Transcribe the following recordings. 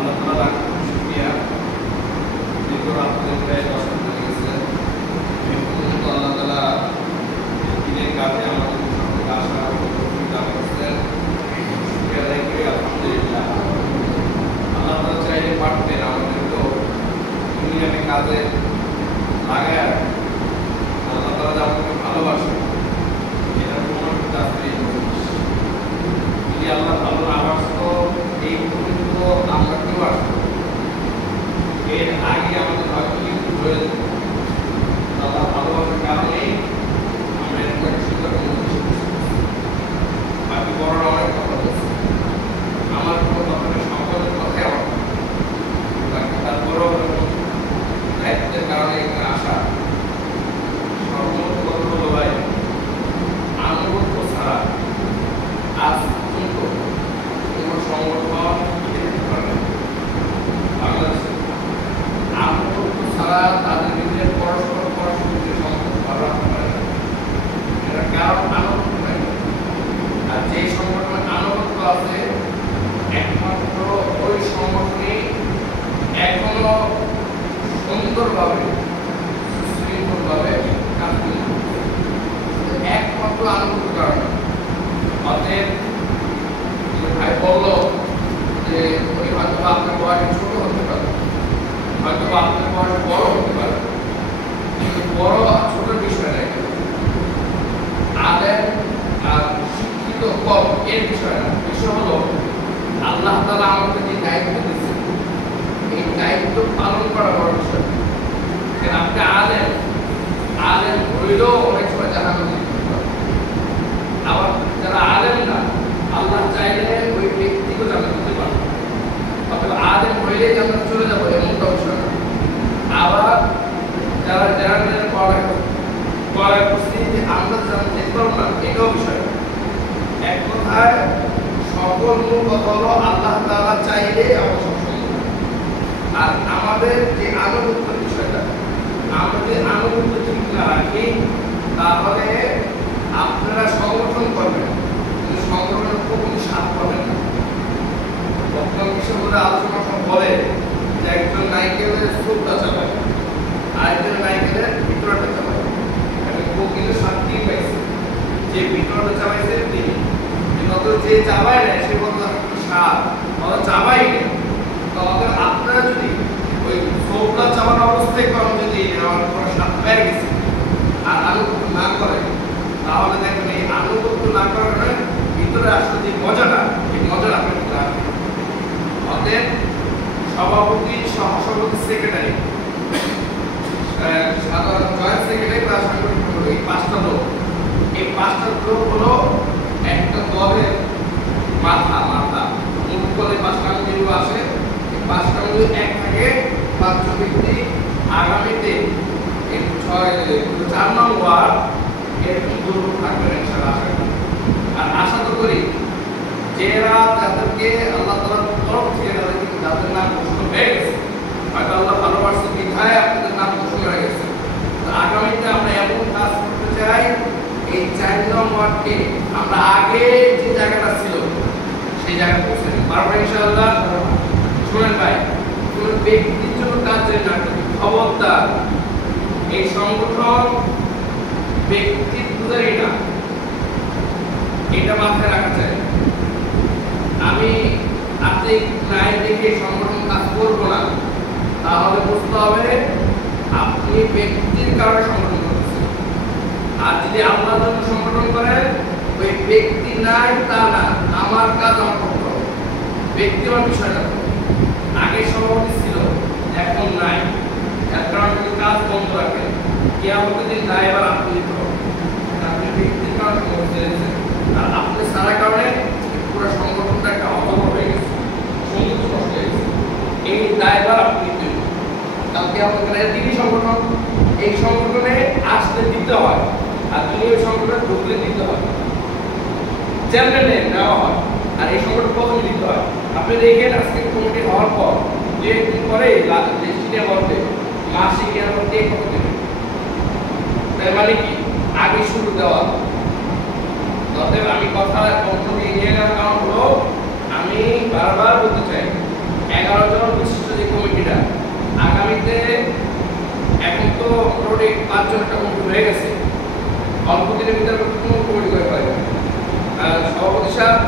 আল্লাহ তাআলা লাখ শুকরিয়া। দীর্ঘ রাত ধরে প্রায় 10 ঘন্টা লেগেছে। এই পর্যন্ত আল্লাহ তাআলা দিনের কাজে আমাদের সকলকে আশা ও তৌফিক দান করেছেন। শুকরিয়া আদায় করি আলহামদুলিল্লাহ। আল্লাহ তাআলা চাইলে পারতেন আমাদেরকেও দুনিয়াতে কাজে লাগায়। আল্লাহ তাআলা যে আমাদেরকে ভালোবাসেন এটার প্রমাণ করতে আসলে যদি আল্লাহ ভালো না বাসতো এই পর্যন্ত আমরা কেউ আসতো এর আগে আমাদের হয়তো কিছু হয়ে যেত। আল্লাহ ভালোবাসার কারণেই আমরা এরকম একটা সুন্দর বাকি বড়রা অনেক কথা বলছে, আমার কোনো কথা নেই, সকলের কথাই আমার বাকি তারপরেও দায়িত্বের কারণে এখানে আসা। সর্বমোট কথা হলো ভাই, আনুগত্য ছাড়া আজ পর্যন্ত কোনো সংগঠন যেতে পারে না বাংলাদেশে। আনুগত্য ছাড়া তাদের নিজের পরস্পর পরস্পরকে সম্পর্ক ভালো রাখতে পারে না। এটার কারণ আনুগত্য নাই। আর যে সংগঠনে আনুগত্য আছে একমাত্র ওই সংগঠনে এখনো সুন্দরভাবে সুশৃঙ্খলভাবে কাজ করে একমাত্র আনুগত্য কারণ। অতএব ভাই বললো যে ওই হয়তো আপনার বয়স ছোট হতে পারে, হয়তো আপনার বয়স বড় হতে পারে, কিন্তু বড় আর ছোট বিষয় নাই, আলেম আর শিক্ষিত কম এর বিষয় না। বিষয় হলো আল্লাহ তাআলা আমাকে যে দায়িত্ব দিয়েছেন এই দায়িত্ব পালন করা বড় বিষয়। আপনি আলেম হইলেও অনেক সময় জাহান্নামে যেতে পারে। আবার যারা আলেম না আল্লাহ চাইলে ওই ব্যক্তিকে জান্নাত দিতে পারে। অথবা আলেম হইলে জান্নাত চলে যাবো এমনটা বিষয় না। আবার যারা জেনারেল পড়ায় পরিস্থিতি আমরা জান্নাত যেতে পারবো না এটাও বিষয়। এক কথায় সকল মূল কথা হলো আল্লাহ তাআলা চাইলে আমরা সব সম্ভব। আর আমাদের যে আনুগত্যের বিষয়টা, আমরা যদি আনুগত্য ঠিক না রাখি তাহলে আপনারা সংগঠন করবেন কিন্তু সংগঠনের কোনো স্বাদ পাবেন না। বর্তমান বিষয়গুলো আলোচনা সব বলে যে একজন নাইকেলের স্রোতটা চালাবে, আরেকজন নাইকেলের ভিতরটা চালাবে। ও কিন্তু শান্তি পাইছে, যে ভিতরটা চালাইছে তিনি, কিন্তু যে চাবায় নেয় সে বলতে স্বাদ ওরা চাবাই নেই। তবে আপনারা যদি ওই স্রোতটা চালানোর অবস্থায় করেন, যদি আমার কোনো স্বাদ পেয়ে গেছে আর আনুগত্য না করে তাহলে দেখবেন এই আনুগত্য না করার ভিতরে আসলে যে মজাটা এই মজাটা আপনি রাখবেন। অতএব সভাপতি, সহসভাপতি, সেক্রেটারি, সাধারণ জয়েন্ট সেক্রেটারি বা সাংগঠনিক এই পাঁচটা লোক, এই পাঁচটা লোক হলো একটা দলের মাথা। মূল দলে পাঁচটা যেগুলো আসে এই পাঁচটা মধ্যে এক থাকে 5 ব্যক্তি। আগামীতে এই 4 নং ওয়ার্ড এরকম দুর্ভোগ থাকবে ইনশাআল্লাহ। আর আশা তো করি যারা তাদেরকে আল্লাহ তাআলার তরফ থেকে যাদের নাম ঘোষণা হয়ে গেছে, হয়তো আল্লাহ ভালোবাসতে বিধায় আপনাদের নাম ঘোষণা হয়ে গেছে, আগামীতে আমরা এমন কাজ করতে চাই এই 4 নং ওয়ার্ডকে আমরা আগে যে জায়গাটা ছিল সেই জায়গায় পৌঁছে দিই পারবো ইনশাআল্লাহ। শুনেন ভাই, কোন ব্যক্তির জন্য কাজ না করি, খবরদার এই সংগঠন ব্যক্তির পূজারই না, এটা মাথায় রাখা চাই। আমি আপনি নাই দেখে সংগঠন কাজ করবো না, তাহলে বুঝতে হবে আপনি ব্যক্তির কারণে সংগঠন করতেছেন। আর যদি আল্লাহর জন্য সংগঠন করেন, ওই ব্যক্তি নাই তা না, আমার কাজ আমার করতে হবে, ব্যক্তি আমার বিষয় না। আগে সভাপতি ছিল এখন নাই, এর কারণে যদি কাজ বন্ধ রাখেন কিয়ামতের দিন দায়ভার আপনি নিতে হবে। আপনি ব্যক্তির কারণে করতেছেন আর আপনি সারা কারণে পুরো সংগঠনটা একটা অবস্থা হয়ে গেছে, সমুদ্র নষ্ট হয়ে গেছে। এই দায়ভার আপনি নিতে হবে। কালকে আমাদের দিনই সংগঠন, এই সংগঠনে আসলে দিতে হয় আর তুমি ওই সংগঠনে ঢুকলে দিতে হয়, চেয়ারম্যানে নেওয়া হয় আর এই সংগঠন প্রথম দিতে হয়। আপনি দেখেন আজকে কমিটি হওয়ার পর যে একদিন পরে রেজিস্ট্রিটা বলবে মাসিক এর মধ্যে কত দেবে, তার মানে কি আগে শুরু দেওয়া। অতএব আমি কথা বন্ধ দিয়ে নিয়ে নেওয়ার কারণ হলো আমি বারবার বলতে চাই 11 জন বিশিষ্ট যে কমিটিটা আগামীতে এখন তো মোটামুটি 5 জন একটা কমিটি হয়ে গেছে, অল্প দিনের ভিতরে কোনো কমিটি করে পারবে। সভাপতি সাহেব,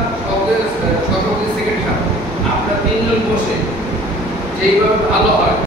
সভাপতি সেক্রেটারি সাহেব, আপনারা 3 জন বসে যেইভাবে ভালো হয়